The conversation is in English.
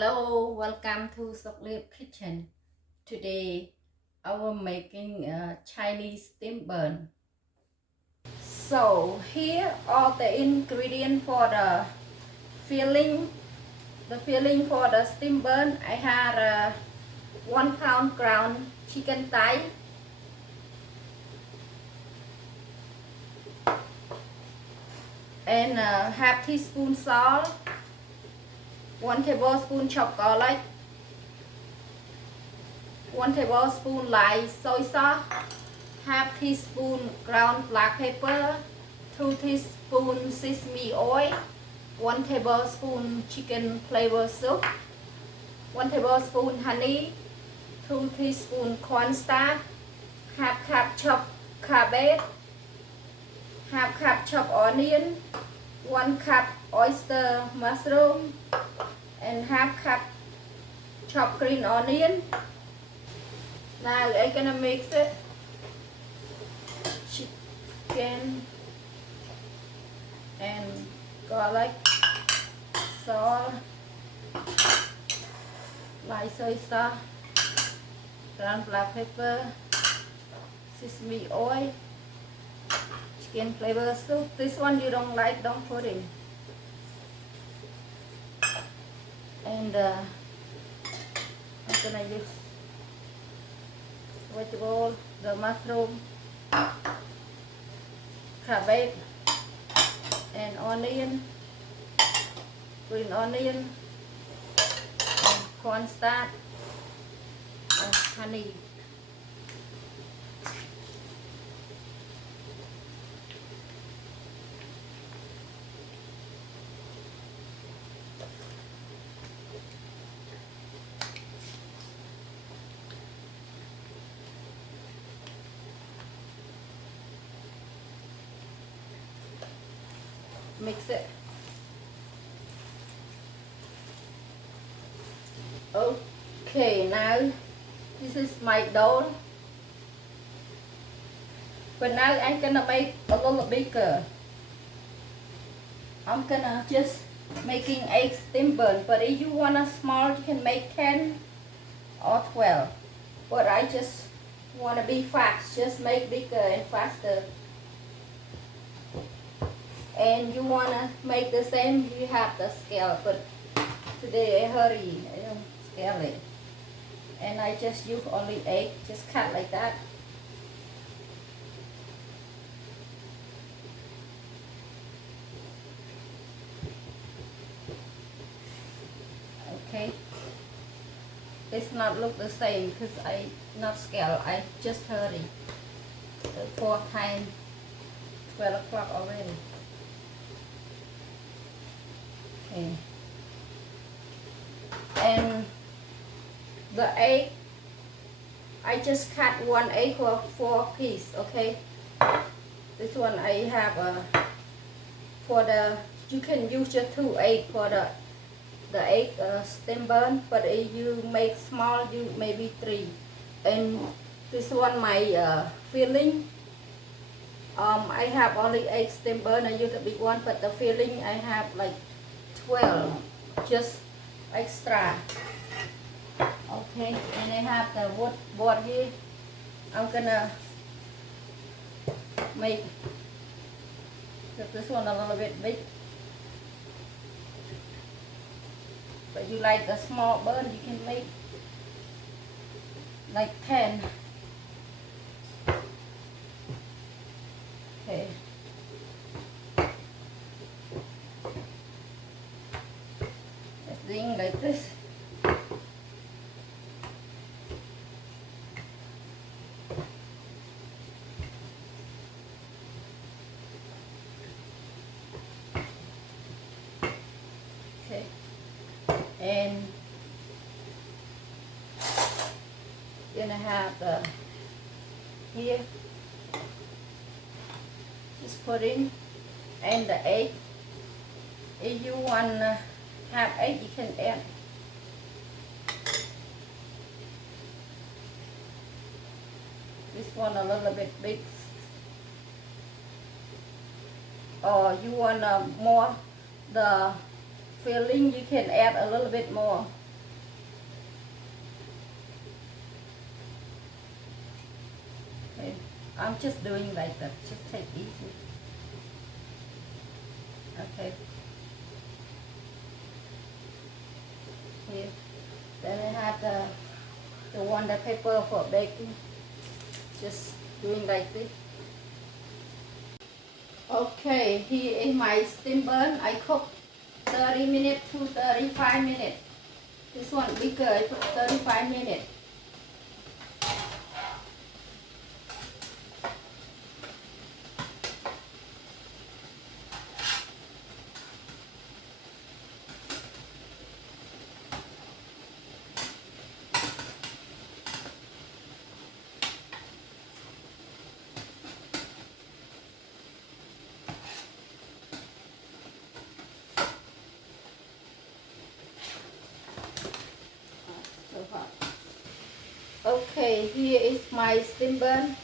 Hello, welcome to Chocolate Kitchen. Today I will making a Chinese steam bun. So here are the ingredients for the filling. The filling for the steam bun. I had 1 pound ground chicken thigh, and half teaspoon salt, 1 tablespoon chopped garlic, 1 tablespoon light soy sauce, half teaspoon ground black pepper, 2 teaspoon sesame oil, 1 tablespoon chicken flavor soup, 1 tablespoon honey, 2 teaspoon cornstarch, half cup chopped cabbage, half cup chopped onion, 1 cup oyster mushroom, and half cup chopped green onion. Now I'm gonna mix it. Chicken and garlic, salt, light soy sauce, ground black pepper, sesame oil, chicken flavor soup. This one you don't like, don't put in. And I'm gonna use vegetable, the mushroom, cabbage, and onion, green onion, and cornstarch, and honey. Mix it. Okay, now this is my dough. But now I'm gonna make a little bigger. I'm gonna just making 8 steam bun. But if you want a small, you can make 10 or 12. But I just wanna be fast. Just make bigger and faster. And you wanna make the same, you have the scale, but today I hurry, I don't scale it. And I just use only 8, just cut like that. Okay. It's not look the same because I not scale, I just hurry. 4 times 12 o'clock already. Okay. And the egg, I just cut 1 egg for 4 pieces. Okay, this one I have for the, you can use just 2 egg for the egg steam bun, but if you make small, you maybe 3. And this one my filling, I have only 8 steam bun. I use the big one, but the filling I have like 12, just extra. Okay, and I have the wood board here. I'm gonna make this one a little bit big. But you like a small bun, you can make like 10. Okay. Thing like this. Okay. And gonna have the here just put in, and the egg. If you want have egg, you can add. This one a little bit big, or you want more the filling, you can add a little bit more. I'm just doing like that. Just take easy. Okay. Here. Then I have the one, the paper for baking. Just doing like this. Okay, here is my steam bun. I cook 30 minutes to 35 minutes. This one bigger, I put 35 minutes. So hot. Okay, here is my steam bun.